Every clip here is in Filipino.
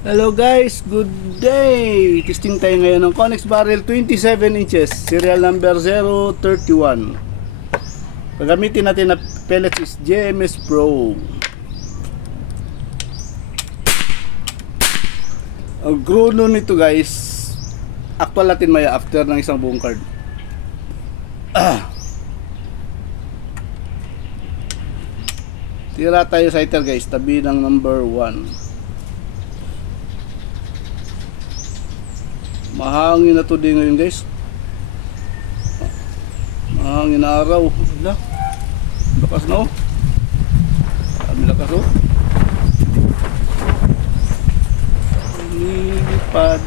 Hello guys, good day! Testing tayo ngayon ng Connex Barrel 27 inches, serial number 031. Gagamitin natin na pellets is JMS Pro. Ang gruno nito guys, actual natin maya after ng isang buong card. Tira tayo sa iter guys, tabi ng number 1. Mahangin na to din ngayon guys. Mahangin na araw. Wala. Lakas na oh. Kami lakas oh. Nilipad.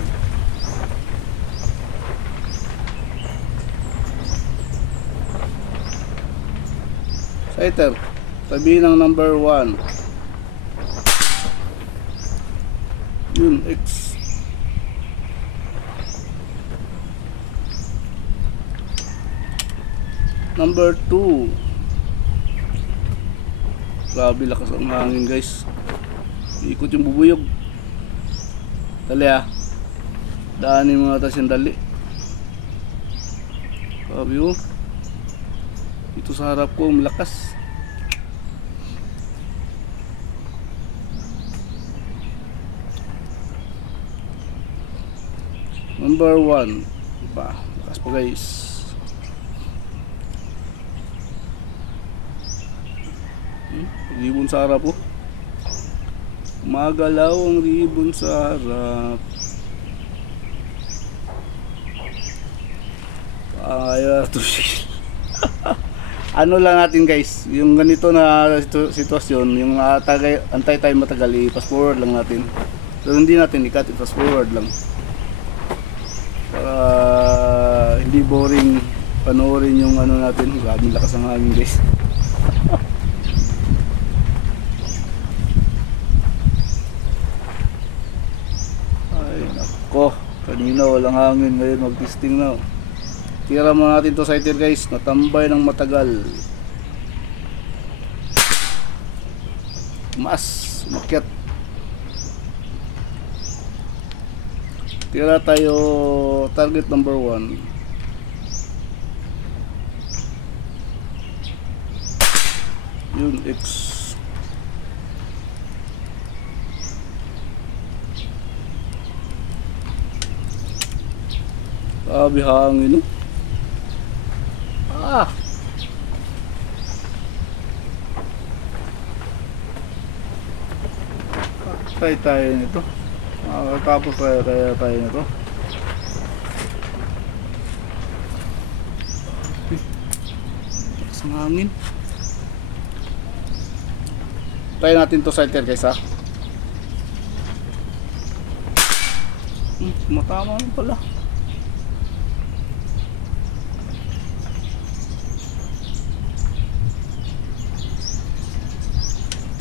Fighter. Tabi ng number 1. Yun, X. Number 2. Grabe lakas ang hangin guys. Ikot yung bubuyog. Dali ah. Daanin mo natin siyang dali. Grabe oh. Ito sa harap ko malakas. Number 1. Diba? Lakas pa guys. Ribon sa harap oh. Magalaw ang ribon sa harap. Kaya to. Ano lang natin guys, yung ganito na sitwasyon, yung antay tayo matagal, i-fast forward lang natin. So hindi natin i-cut, i-fast forward lang. Para hindi boring panoorin yung ano natin. Grabe lakas ang hangin guys. Ko, kanina walang hangin, ngayon mag-testing na. Tira mo natin to sa iter guys, natambay ng matagal. Mas makyat. Tira tayo target number 1. Yun, X. Grabe hangin no? Ah! Try tayo nito. Tapos tayo nito. Lakas ng hangin. Try natin to sa iter guys ha. Matama mo pala.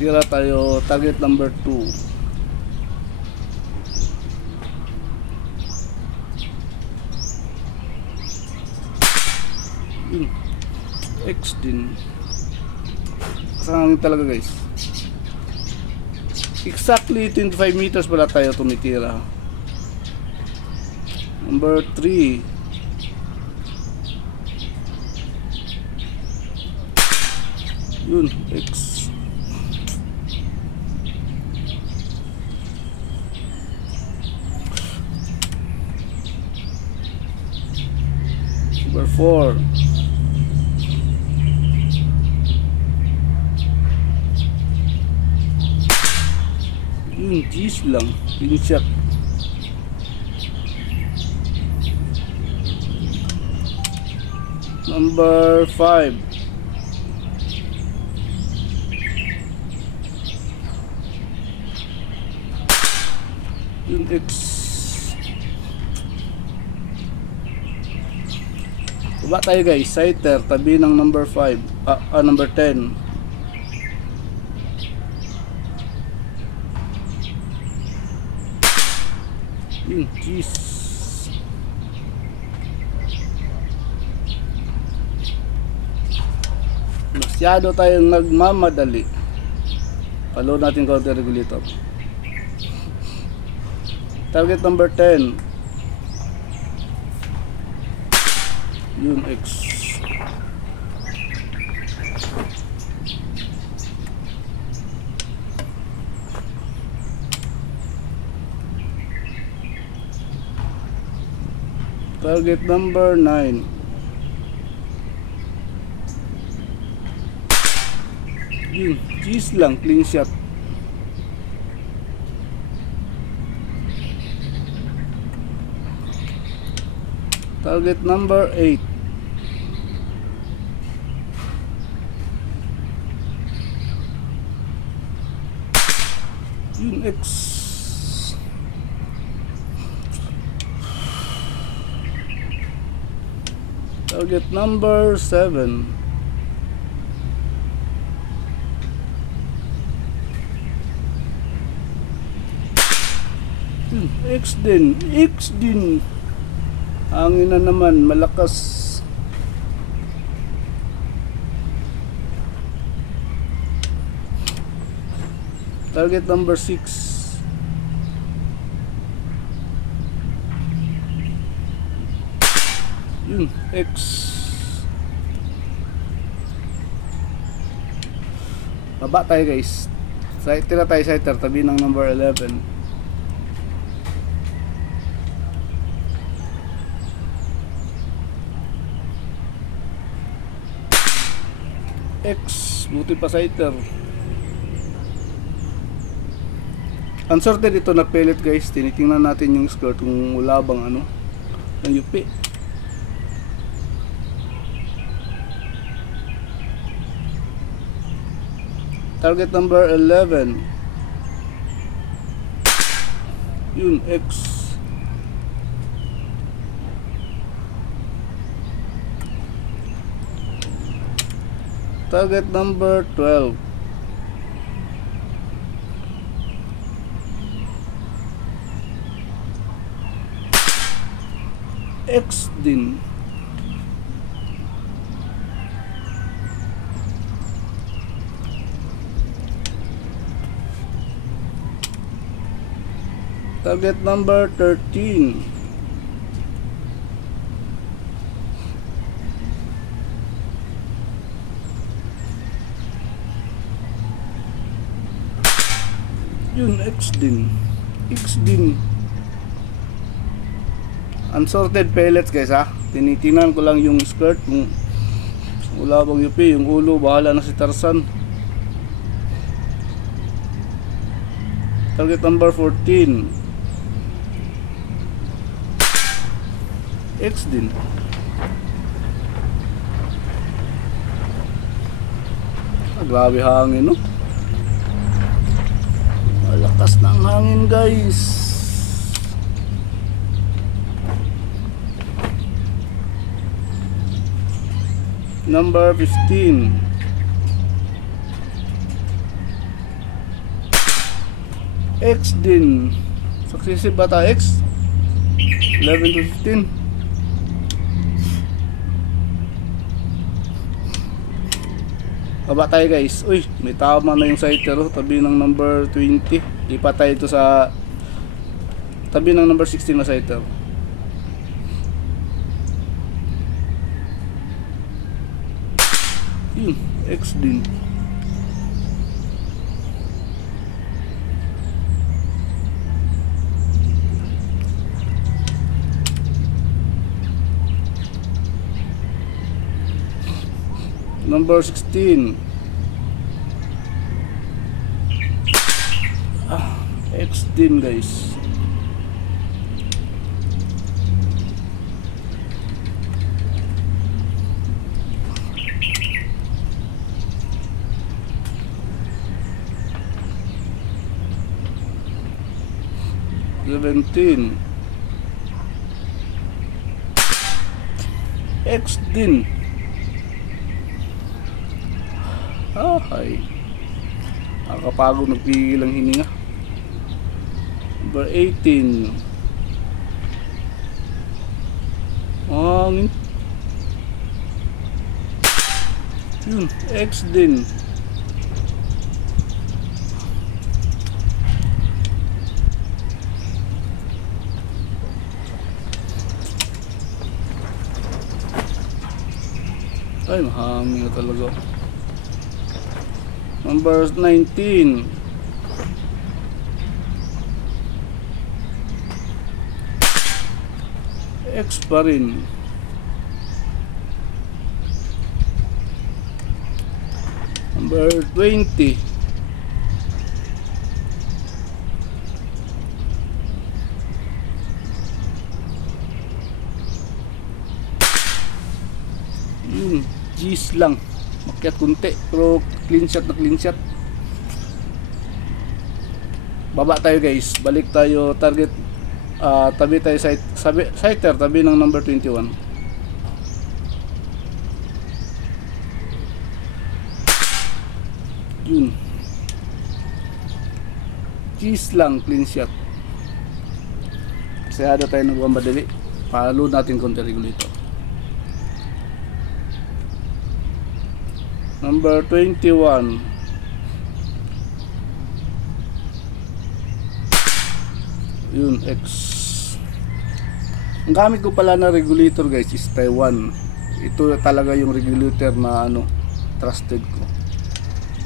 Tira tayo target number 2. X din. Kasangangin talaga guys. Exactly 25 meters pala tayo tumitira. Number 3. Yun, X. Number 4. Yung G's lang, pinchak. Number 5. Yung X. Baba tayo guys, sighter, tabi ng number 5, number 10. Yun, jeez. Masyado tayong nagmamadali. Palo natin counter regulator. Target number 10. Yun, X. Target number 9. Yun, cheese lang, clean shot. Target number 8. Yun, X. Target number 7. X din. X din. Hangin na naman. Malakas. Target number 6. Yun, X. Baba tayo guys. Tira tayo sighter, tabi ng number 11. X, buti pa sighter. Unsorted ito na pellet guys. Tinitingnan natin yung score kung wala bang ano ng UP. Target number 11. Yun, X. Target number 12. X din. Target number 13. Yun, X din. X din. Unsorted pellets guys ha. Tinitingnan ko lang yung skirt kung wala bang UP. Yung ulo bahala na si Tarzan. Target number 14. X din. Grabe hangin no. Malakas na ang hangin guys. Number 15. X din. Successive bata X 11 to 15. Baba tayo guys. Uy, may tama na yung sighter oh, tabi ng number 20. Lipat tayo ito sa tabi ng number 16 na sighter. Yun, X din. Number 16. X din guys. X din. Ay, nakakapagod, nagpigil ang hininga. Number 18. Hangin. Yun, X din. Ay, mahangin na talaga. Number 19. X pa rin. Number 20. G's lang. Makyat kunti pero clean shot na clean shot. Baba tayo guys. Balik tayo target. Tabi tayo sighter. Tabi ng number 21. Yun. G's lang clean shot. Sayado tayo nagmamadali. Paload natin konti regulator. Number 21. Yun, X. Ang gamit ko pala na regulator guys is Taiwan. Ito talaga yung regulator na trusted ko.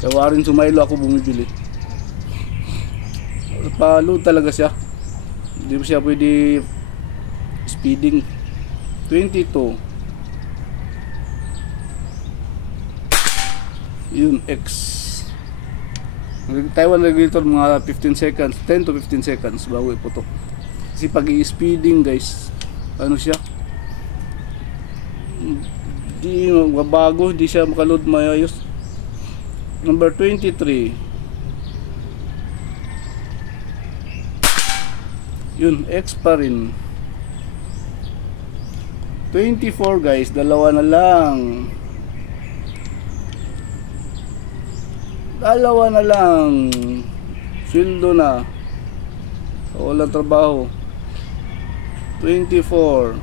Kaya rin sumailo ako bumibili. Pa-load talaga siya. Hindi mo siya pwede speeding. 22. Yun, X. Taiwan regulator mga 15 seconds, 10 to 15 seconds bago iputok. Kasi pag i-speeding guys, siya? Di mabago, di siya makaload mayayos. Number 23. Yun, X pa rin. 24 guys, dalawa na lang. Dalawa na lang. Sweldo na. Walang trabaho. 24.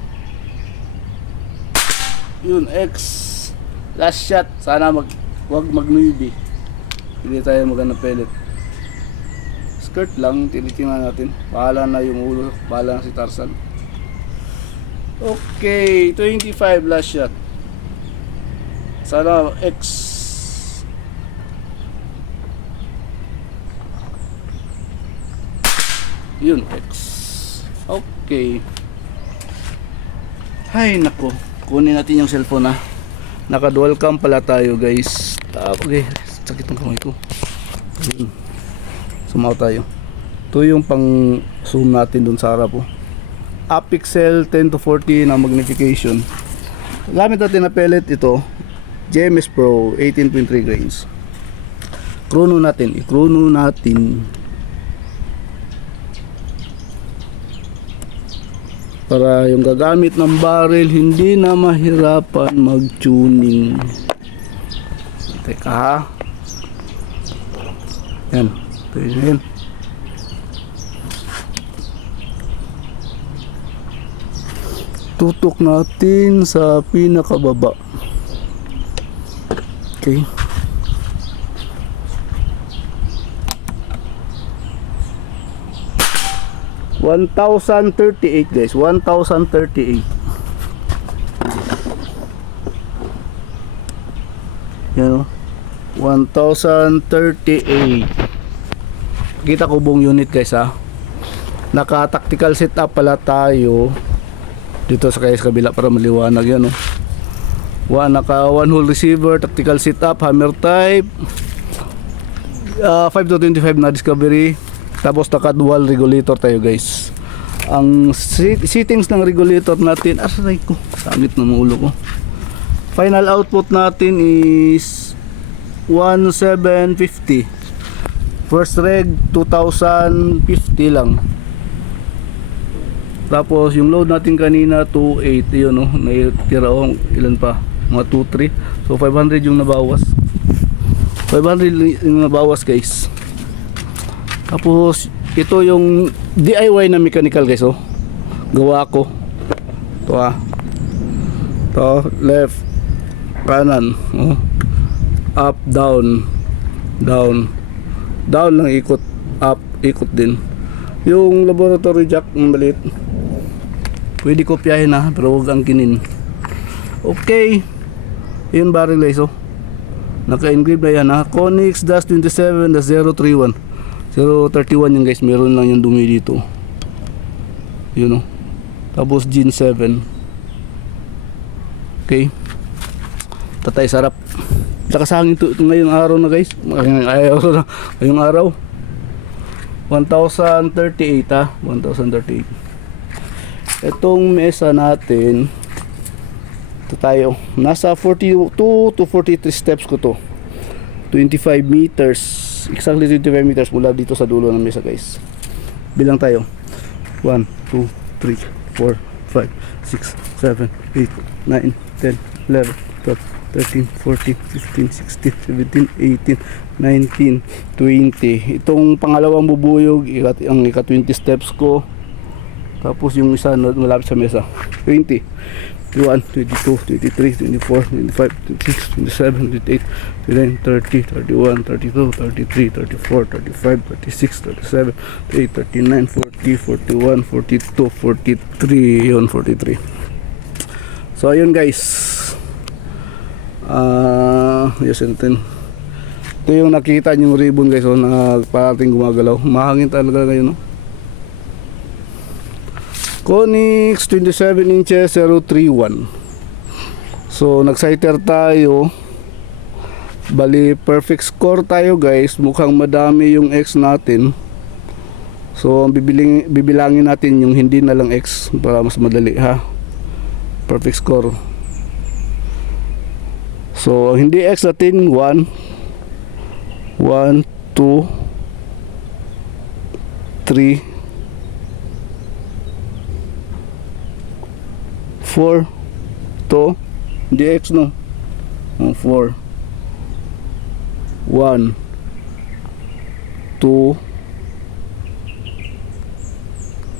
Yun, X. Last shot. Sana wag mag-newbie. Hindi tayo magana pellet. Skirt lang, tinitingnan natin. Bahala na yung ulo. Bahala na si Tarzan. Okay, 25 last shot. Sana X. Yun, X. Okay. Hay nako. Kunin natin yung cellphone na. Naka-dual cam pala tayo guys. Okay, sakit ng kamay ko. Yun. Sumaw tayo. Ito yung pang zoom natin dun sa harap po. Apixel 10 to 40 na magnification. Gamit natin na pellet ito. JMS Pro 18.3 grains. Chrono natin. I-chrono natin. Para yung gagamit ng barrel hindi na mahirapan mag-tuning. Teka ha. Yan. Ito yun. Tutok natin sa pinakababa. Okay. $1,038 guys, 1,038. Yan o, 1,038. Kita ko buong unit guys ha. Naka tactical setup pala tayo dito sa kabila para maliwanag yan o. Naka one hole receiver, tactical setup, hammer type, 5 to 25 na discovery. Tapos naka dual regulator tayo guys. Ang settings ng regulator natin, aray ko, samit ng ulo ko. Final output natin is 1750. First reg 2050 lang. Tapos yung load natin kanina 28, yun naitira ilan pa, mga 23. So 500 yung nabawas. 500 yung nabawas guys. Tapos ito yung DIY na mechanical guys gawa ko. Ito to left, kanan, up, down, down, down lang ikot, up, ikot din. Yung laboratory jack maliit, pwede kopyahin pero huwag angkinin. Okay, Yun barrel guys, oh. Naka-engrave na yan ha. Konix-27-031. 031 yun guys, meron lang yung dumi dito. Yun oh. Tapos Gen 7. Okay. Tatay sarap. Lakas hangin to ngayong araw na guys. Ngayong araw. 1038 ha. 1038. Itong mesa natin, ito tayo. Nasa 42 to 43 steps ko to. 25 meters. Exactly 25 meters mula dito sa dulo ng mesa guys. Bilang tayo. 1, 2, 3, 4, 5, 6, 7, 8, 9, 10, 11, 12, 13, 14, 15, 16, 17, 18, 19, 20. Itong pangalawang bubuyog, ang ika-20 steps ko. Tapos yung isa malapit sa mesa. 20, 21, 22, 23, 24, 25, 26, 27, 28, 29, 30, 31, 32, 33, 34, 35, 36, 37, 38, 39, 40, 41, 42, 43. Yun, 43. So, ayun guys. Yes, natin. Ito yung nakita yung ribbon guys, oh, na parating gumagalaw. Mahangin talaga ngayon, no? Konix 27 inches 031. So nag-sighter tayo. Bali perfect score tayo guys. Mukhang madami yung X natin. So bibilangin natin yung hindi na lang X para mas madali ha. Perfect score. So hindi X natin 1 2 3 4 to hindi X no. 4 1 2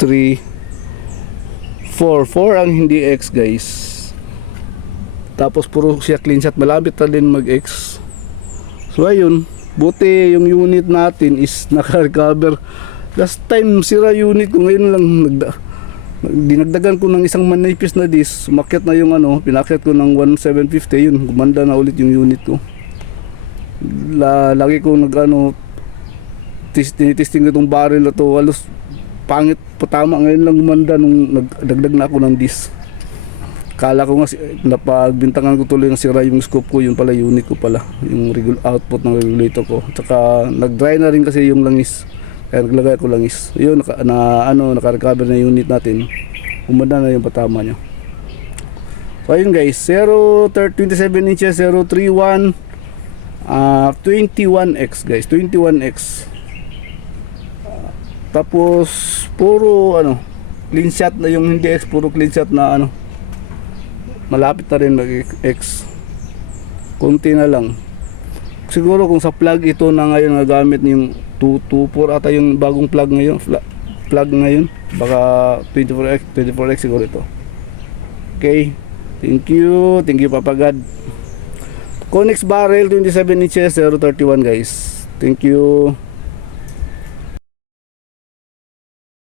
3 4 ang hindi X guys. Tapos puro siya clean shot, malapit na din mag X. So ayun, buti yung unit natin is naka-recover. Last time sira unit ko, ngayon lang dinagdagan ko ng isang manipis na disc, sumakit na yung pinakyat ko ng 1750, yun, gumanda na ulit yung unit ko. Lagi ko tinitesting itong barrel na to, halos pangit patama, ngayon lang gumanda nung nagdagdag na ako ng disc. Kala ko nga napagbintangan ko tuloy ng sira yung scope ko, yun pala unit ko pala, yung output ng regulator ko. Tsaka nag-dry na rin kasi yung langis. Kaya naglagay ko langis. Yun, naka-recover na unit natin. Umanda na yung patama niya. So ayun guys, 27 inches 031 21x guys, 21x. Tapos puro clean shot na yung hindi X, puro clean shot na malapit na rin mag-X. Kunti na lang. Siguro kung sa plug ito na ngayon nagamit yung 224 ata yung bagong plug ngayon, baka 24x siguro ito. Okay, thank you Papa God. Konix barrel 27 inches 031 guys, thank you.